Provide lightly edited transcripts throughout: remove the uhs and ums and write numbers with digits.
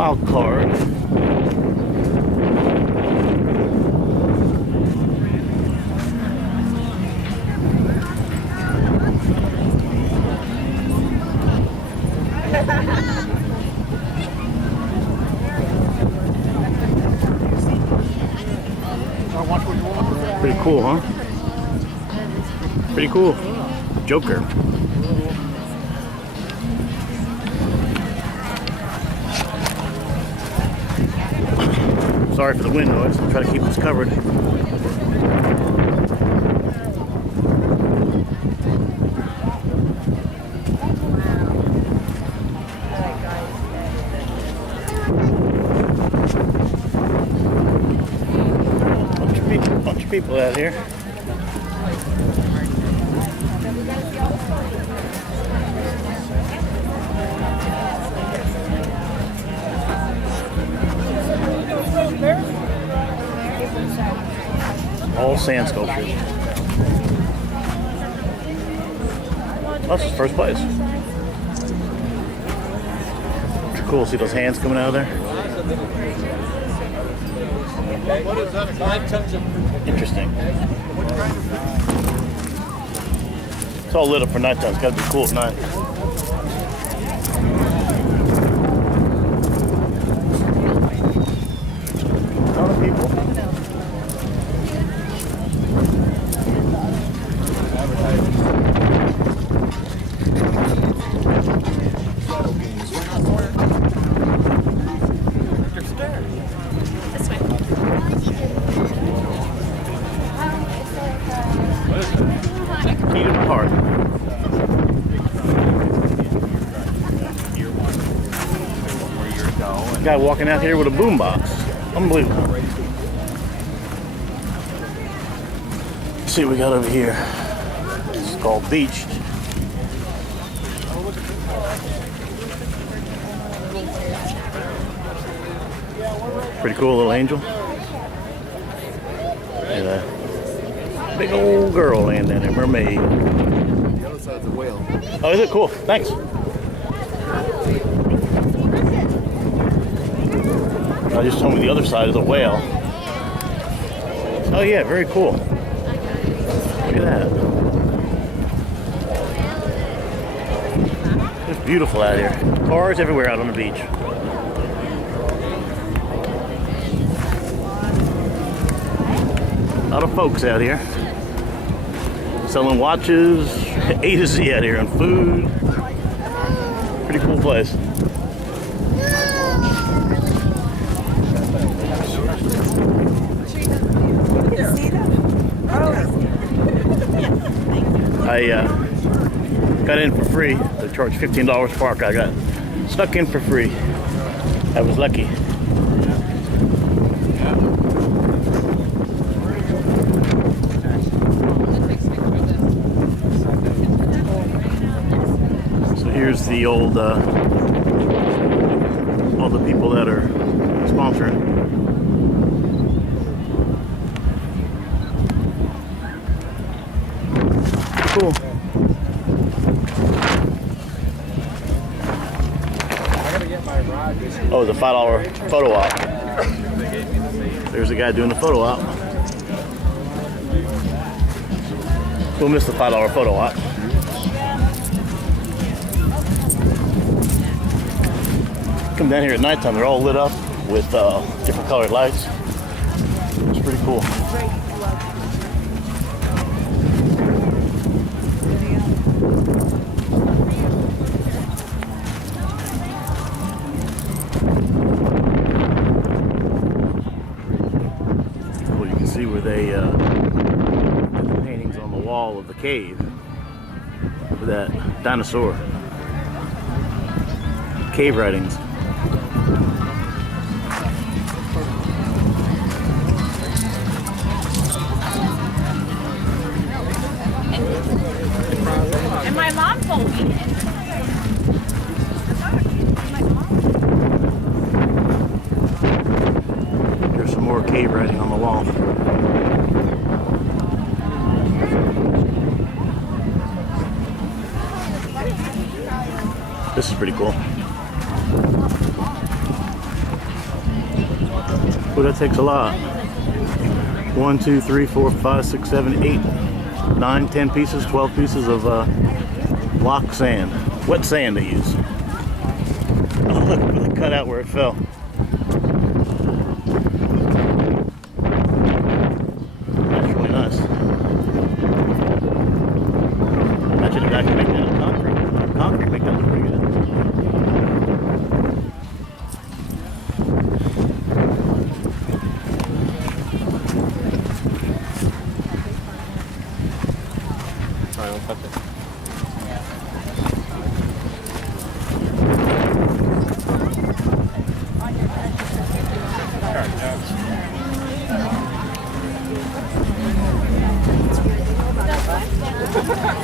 Wild card. Pretty cool, huh? Pretty cool. Joker. Sorry for the wind noise. I'll try to keep this covered. Bunch of people out here. All sand sculptures. That's his first place. It's cool to see those hands coming out of there. Interesting. It's all lit up for nighttime. It's got to be cool at night. A lot of people. Eden Park. Guy walking out here with a boombox. Unbelievable. Let's see what we got over here. It's called Beached. Pretty cool little angel. And a big old girl laying down there, mermaid. The other side's a whale. Oh, is it? Cool. Thanks. I just told me the other side is a whale. Oh yeah, very cool. Look at that. It's beautiful out here. Cars everywhere out on the beach. A lot of folks out here selling watches, A to Z out here, and food. Pretty cool place. I got in for free. They charged $15 park. I got stuck in for free. I was lucky. Here's the old, all the people that are sponsoring. Cool. Oh, the $5 photo op. There's a guy doing the photo op. We'll miss the $5 photo op. Come down here at nighttime, they're all lit up with different colored lights. It's pretty cool. Well, you can see where they put the paintings on the wall of the cave with that dinosaur. Cave writings. And my mom told me. There's some more cave writing on the wall. This is pretty cool. Well, that takes a lot. 1, 2, 3, 4, 5, 6, 7, 8, 9, 10 pieces, 12 pieces of block sand. Wet sand they use. Oh, look, really cut out where it fell. That's really nice. Imagine if I could make that in concrete. Concrete make that look pretty good. Alright, we'll touch it.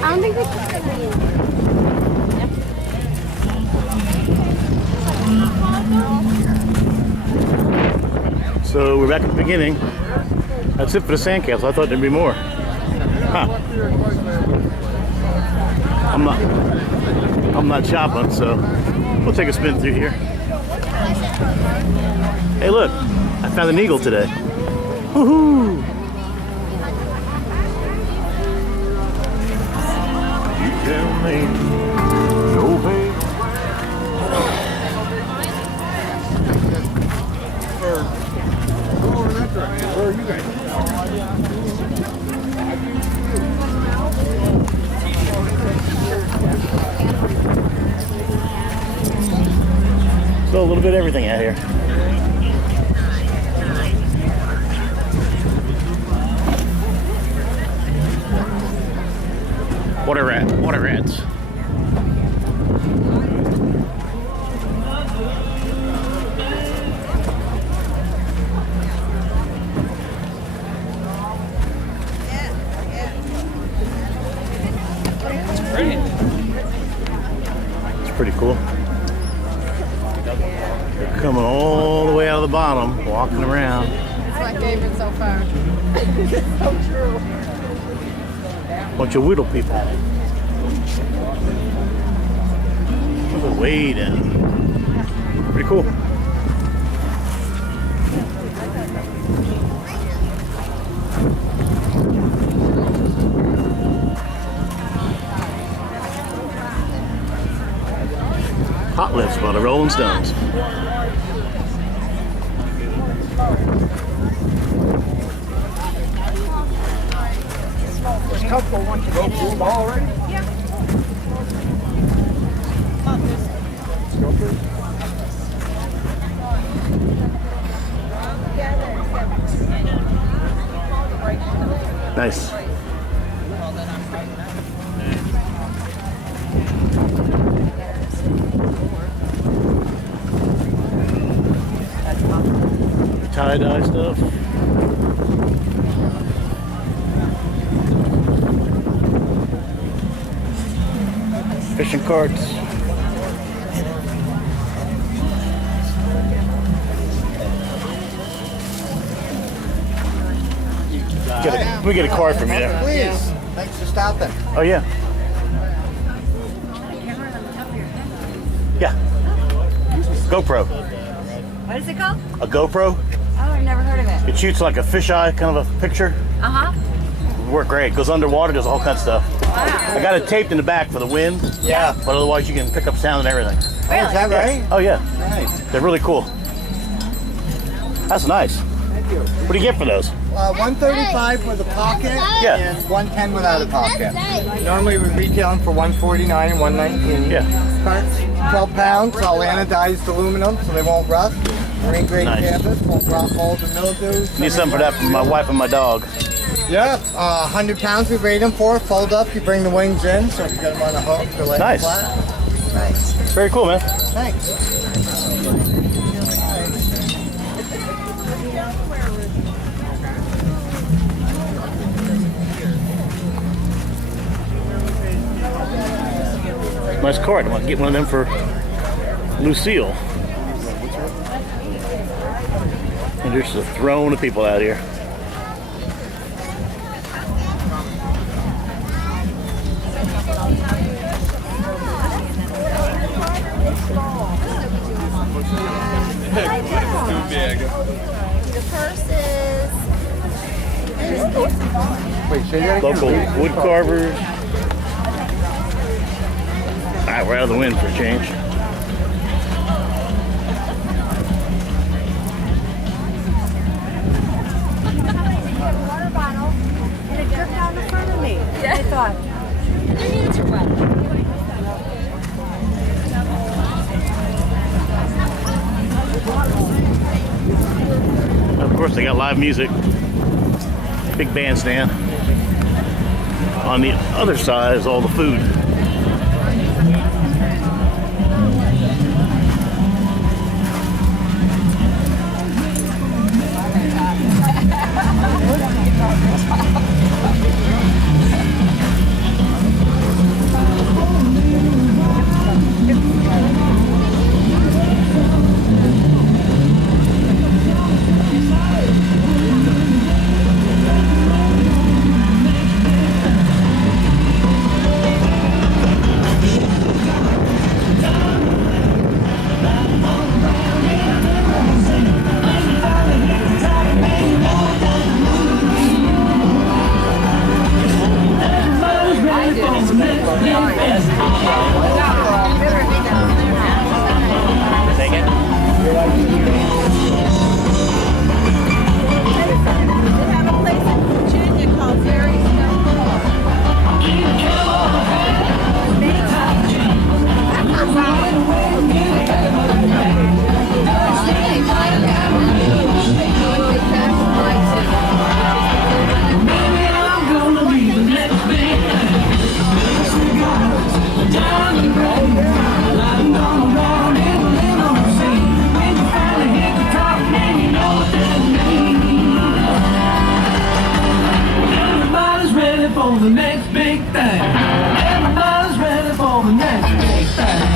I don't think we can. So we're back at the beginning. That's it for the sandcastle. I thought there'd be more. Huh. I'm not shopping, so we'll take a spin through here. Hey, look! I found an eagle today. Woohoo! You tell me, no pay. Where are you guys? So a little bit of everything out here. Water rats. It's pretty cool. They're coming all the way out of the bottom, walking around. It's my favorite so far. So true. Bunch of Whittle people. Look at way down. Pretty cool. Hot Lips by the Rolling Stones. Couple want to go through them already? Nice. Tie-dye stuff. Fishing carts. We get a card from you there. Please. Thanks for stopping. Oh yeah. Yeah. GoPro. What is it called? A GoPro. Oh, I've never heard of it. It shoots like a fisheye kind of a picture. Uh-huh. Work great. Goes underwater, does all kinds of stuff. Wow. I got it taped in the back for the wind. Yeah. But otherwise you can pick up sound and everything. Really? Is that right? Oh yeah. Nice. They're really cool. That's nice. Thank you. What do you get for those? 135 with a pocket Yeah. and 110 without a pocket. Normally we retail them for 149 and 119. Yeah. Carts, 12 pounds, all anodized aluminum so they won't rust. Marine grade Nice. canvas, won't rot, mold, and mildew. Need something for that for my wife and my dog. Yeah, 100 pounds we rate them for. Fold up, you bring the wings in, so if you get them on a hook, they're laying Nice. flat. Nice. Very cool, man. Thanks. Nice card. I want to get one of them for Lucille. And there's just a throne of people out here. Wait, say that again. Local wood carvers. Alright, we're out of the wind for a change. Water bottle, and it dripped down in front of me. Yeah. I thought, you need to run. Of course, they got live music. Big bandstand. On the other side is all the food. For the next big thing. Everybody's ready for the next big thing.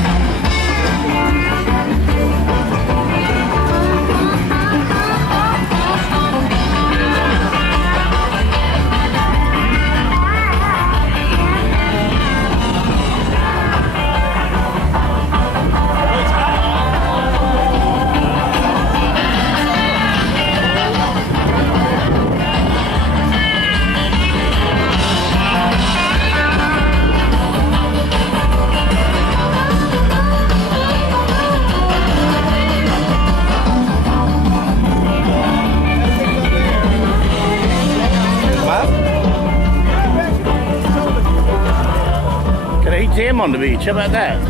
Jam on the beach. How about that?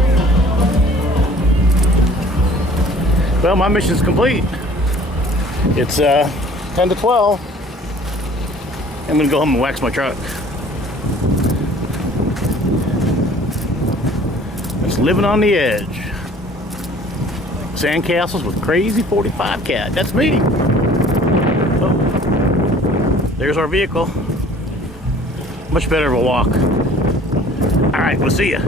Well, my mission's complete. It's 10 to 12. I'm gonna go home and wax my truck. Just living on the edge. Sandcastles with crazy 45 cat. That's me. Oh, there's our vehicle. Much better of a walk. All right, we'll see ya.